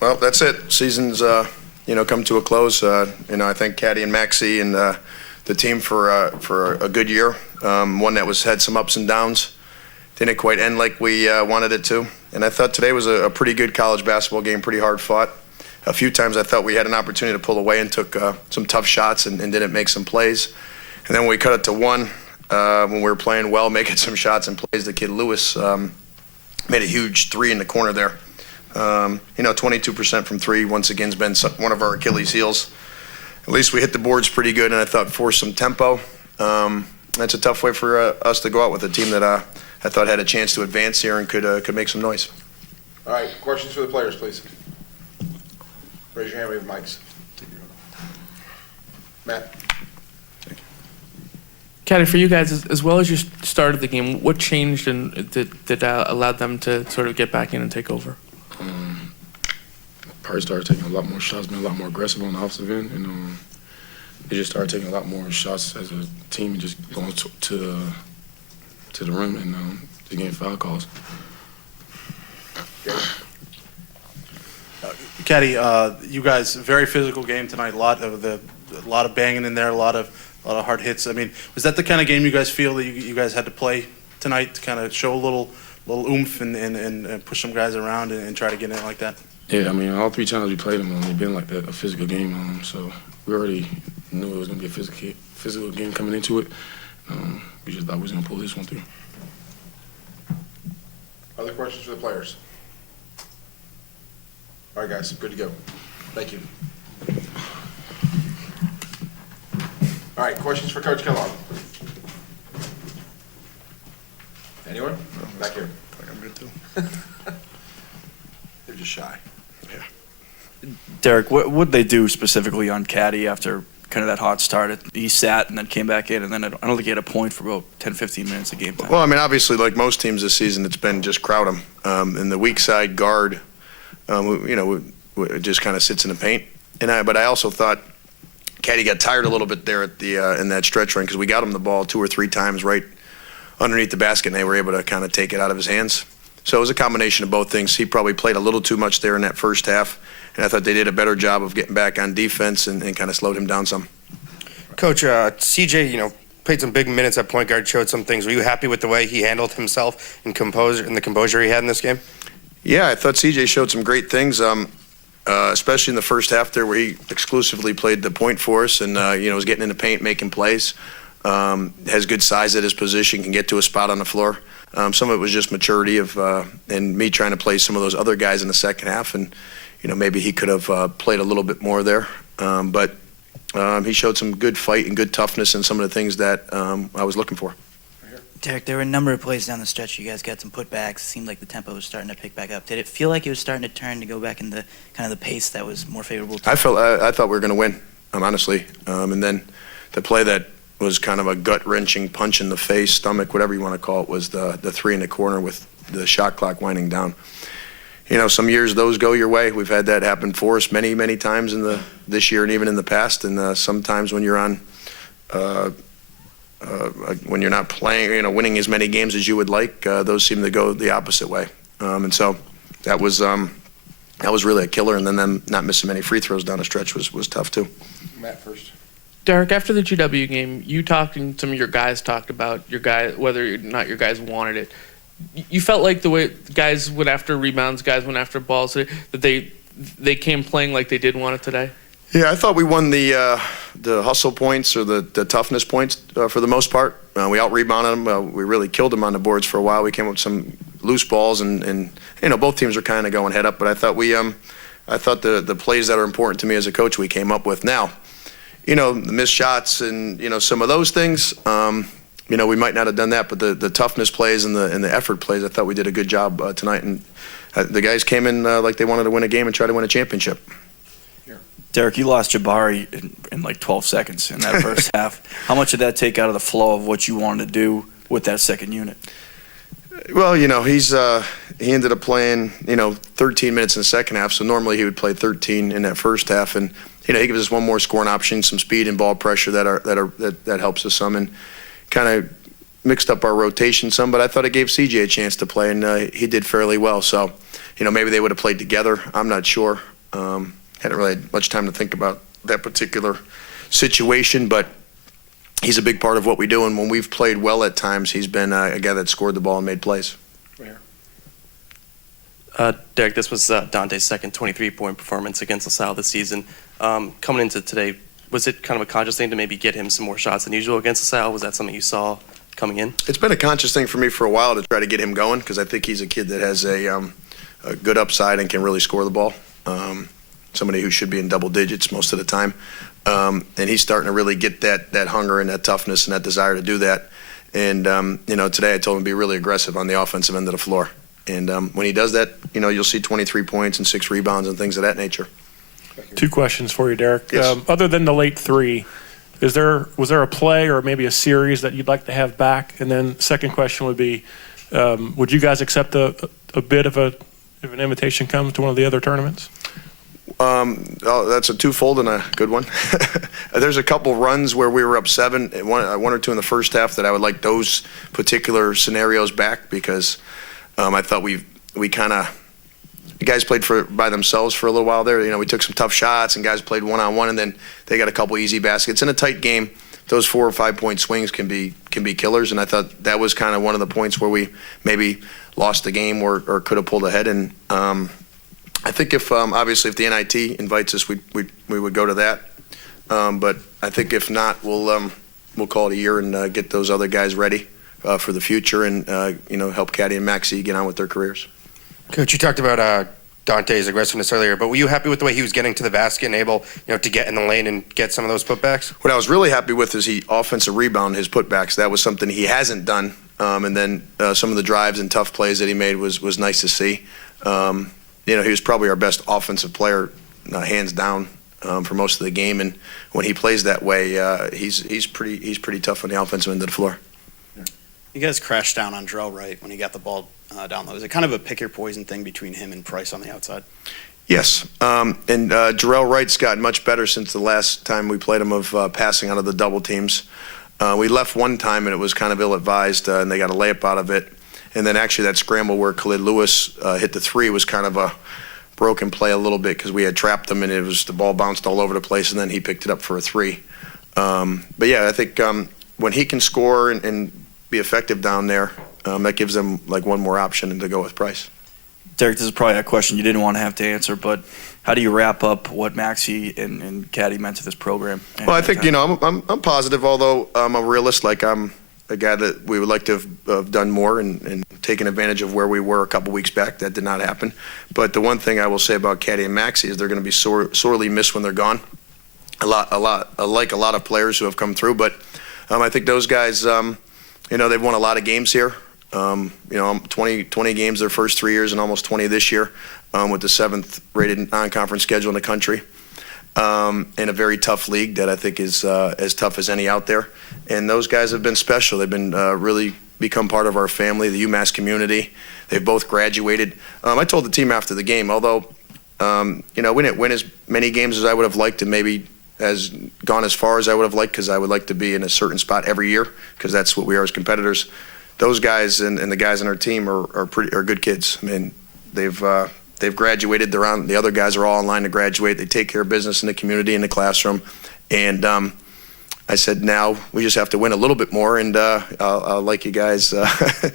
Well, that's it. Season's come to a close. I thank Caddy and Maxie and the team for a good year. One that had some ups and downs. Didn't quite end like we wanted it to. And I thought today was a pretty good college basketball game, pretty hard fought. A few times I thought we had an opportunity to pull away and took some tough shots and didn't make some plays. And then when we cut it to one, when we were playing well, making some shots and plays, the kid Lewis made a huge three in the corner there. 22% from three once again has been one of our Achilles heels. At least we hit the boards pretty good, and I thought forced some tempo. That's a tough way for us to go out with a team that I thought had a chance to advance here and could make some noise. All right, questions for the players, please. Raise your hand. We have mics. Matt. Caddy, for you guys, as well as you started the game, what changed and that allowed them to sort of get back in and take over? Probably started taking a lot more shots, being a lot more aggressive on the offensive end, and they just started taking a lot more shots as a team and just going to the rim and just getting foul calls. Caddy, you guys, very physical game tonight. A lot of banging in there, a lot of hard hits. I mean, was that the kind of game you guys feel that you guys had to play tonight to kind of show a little oomph and push some guys around and try to get in like that? Yeah, I mean, all 3 times we played them, they've been like that, a physical game. So we already knew it was going to be a physical game coming into it. We just thought we was going to pull this one through. Other questions for the players? All right, guys, good to go. Thank you. All right, questions for Coach Kellogg? Anyone? Back here. I think I'm good too. They're just shy. Yeah. Derek, what would they do specifically on Caddy after kind of that hot start? He sat and then came back in, and then I don't think he had a point for about 10, 15 minutes of game time. Well, I mean, obviously, like most teams this season, it's been just crowd them. And the weak side guard, just kind of sits in the paint. But I also thought Caddy got tired a little bit there at the in that stretch run because we got him the ball 2 or 3 times right underneath the basket, and they were able to kind of take it out of his hands. So it was a combination of both things. He probably played a little too much there in that first half, and I thought they did a better job of getting back on defense and kind of slowed him down some. Coach, CJ, played some big minutes at point guard, showed some things. Were you happy with the way he handled himself and the composure he had in this game? Yeah, I thought CJ showed some great things, especially in the first half there where he exclusively played the point for us and, was getting in the paint, making plays. Has good size at his position, can get to a spot on the floor. Some of it was just maturity and me trying to play some of those other guys in the second half, and maybe he could have played a little bit more there. But he showed some good fight and good toughness and some of the things that I was looking for. Derek, there were a number of plays down the stretch. You guys got some putbacks. It seemed like the tempo was starting to pick back up. Did it feel like it was starting to turn to go back in the kind of the pace that was more favorable to you? I thought we were going to win, honestly. And then the play that was kind of a gut-wrenching punch in the face, stomach, whatever you want to call it, was the 3 in the corner with the shot clock winding down. Some years those go your way. We've had that happen for us many, many times this year and even in the past. And sometimes when you're on, when you're not playing, winning as many games as you would like, those seem to go the opposite way. And so that was really a killer. And then them not missing many free throws down the stretch was tough too. Matt first. Derek, after the GW game, you talked and some of your guys talked about whether or not your guys wanted it. You felt like the way guys went after rebounds, guys went after balls, that they came playing like they did want it today? Yeah, I thought we won the hustle points or the toughness points for the most part. We out-rebounded them. We really killed them on the boards for a while. We came up with some loose balls, and both teams were kind of going head up. But I thought the plays that are important to me as a coach we came up with. Now, the missed shots and some of those things. We might not have done that, but the toughness plays and the effort plays, I thought we did a good job tonight. And the guys came in like they wanted to win a game and try to win a championship. Derek, you lost Jabari in like 12 seconds in that first half. How much did that take out of the flow of what you wanted to do with that second unit? Well, he ended up playing 13 minutes in the second half. So normally he would play 13 in that first half, and he gives us one more scoring option, some speed and ball pressure that helps us some, and kind of mixed up our rotation some. But I thought it gave CJ a chance to play, and he did fairly well. So, maybe they would have played together. I'm not sure. Hadn't really had much time to think about that particular situation, but he's a big part of what we do. And when we've played well at times, he's been a guy that scored the ball and made plays. Derek, this was Dante's second 23-point performance against LaSalle this season. Coming into today, was it kind of a conscious thing to maybe get him some more shots than usual against LaSalle? Was that something you saw coming in? It's been a conscious thing for me for a while to try to get him going, because I think he's a kid that has a good upside and can really score the ball. Somebody who should be in double digits most of the time. And he's starting to really get that hunger and that toughness and that desire to do that. And, today I told him to be really aggressive on the offensive end of the floor. And when he does that, you'll see 23 points and 6 rebounds and things of that nature. 2 questions for you, Derek. Yes. Other than the late 3, was there a play or maybe a series that you'd like to have back? And then second question would be, would you guys accept a bit of an invitation comes to one of the other tournaments? That's a twofold and a good one. There's a couple runs where we were up 7, one or 2 in the first half, that I would like those particular scenarios back, because I thought the guys played by themselves for a little while there. We took some tough shots and guys played one-on-one, and then they got a couple easy baskets. In a tight game, those 4 or 5 point swings can be killers, and I thought that was kind of one of the points where we maybe lost the game or could have pulled ahead. And I think obviously if the NIT invites us, we would go to that. But I think if not, we'll call it a year and get those other guys ready for the future, and help Caddy and Maxie get on with their careers. Coach, you talked about Dante's aggressiveness earlier, but were you happy with the way he was getting to the basket and able, to get in the lane and get some of those putbacks? What I was really happy with is he offensive rebound, his putbacks. That was something he hasn't done. And then some of the drives and tough plays that he made was nice to see. He was probably our best offensive player, hands down, for most of the game. And when he plays that way, he's pretty tough on the offensive end of the floor. You guys crashed down on Jarrell Wright when he got the ball down low. Is it kind of a pick your poison thing between him and Price on the outside? Yes, and Jarrell Wright's gotten much better since the last time we played him of passing out of the double teams. We left one time and it was kind of ill-advised, and they got a layup out of it. And then actually that scramble where Khalid Lewis hit the 3 was kind of a broken play a little bit, because we had trapped him and the ball bounced all over the place, and then he picked it up for a 3. But yeah, I think when he can score and be effective down there, that gives them like one more option to go with Price. Derek, this is probably a question you didn't want to have to answer, but how do you wrap up what Maxie and Caddy meant to this program? Well, I think, I'm positive, although I'm a realist. Like, I'm a guy that we would like to have done more and taken advantage of where we were a couple weeks back. That did not happen. But the one thing I will say about Caddy and Maxie is they're going to be sorely missed when they're gone. Like a lot of players who have come through. But I think those guys, they've won a lot of games here. 20 games their first 3 years and almost 20 this year, with the 7th rated non-conference schedule in the country, in a very tough league that I think is as tough as any out there. And those guys have been special. They've been really become part of our family, the UMass community. They've both graduated. I told the team after the game, although we didn't win as many games as I would have liked, and maybe has gone as far as I would have liked, because I would like to be in a certain spot every year, because that's what we are as competitors. Those guys and the guys on our team are good kids. I mean, they've graduated. They're on. The other guys are all in line to graduate. They take care of business in the community, in the classroom, and I said now we just have to win a little bit more, and I'll like you guys. But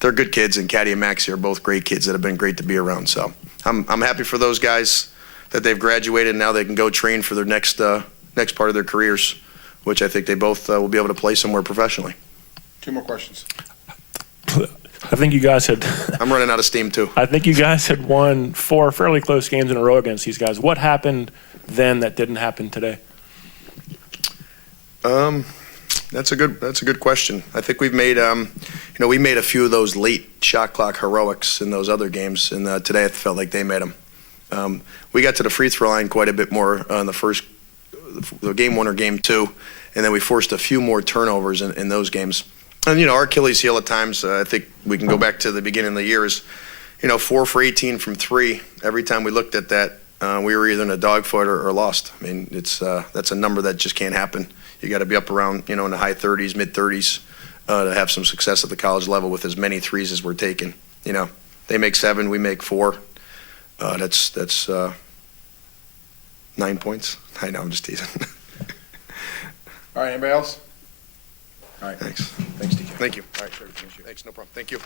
they're good kids, and Caddy and Maxie are both great kids that have been great to be around. So I'm happy for those guys that they've graduated, and now they can go train for their next part of their careers, which I think they both will be able to play somewhere professionally. 2 more questions. I think you guys had. I'm running out of steam too. I think you guys had won 4 fairly close games in a row against these guys. What happened then that didn't happen today? That's a good question. I think we've made we made a few of those late shot clock heroics in those other games, and today I felt like they made them. We got to the free throw line quite a bit more on the game 1 or game 2, and then we forced a few more turnovers in those games. And, our Achilles heel at times, I think we can go back to the beginning of the year, is, 4 for 18 from 3. Every time we looked at that, we were either in a dogfight or lost. I mean, that's a number that just can't happen. You got to be up around, in the high 30s, mid 30s, to have some success at the college level with as many threes as we're taking. That They make 7, we make 4. That's 9 points. I know, I'm just teasing. All right, anybody else? All right, Thanks. thanks, DK. Thank you. All right, sure, thank you. Thanks, no problem. Thank you.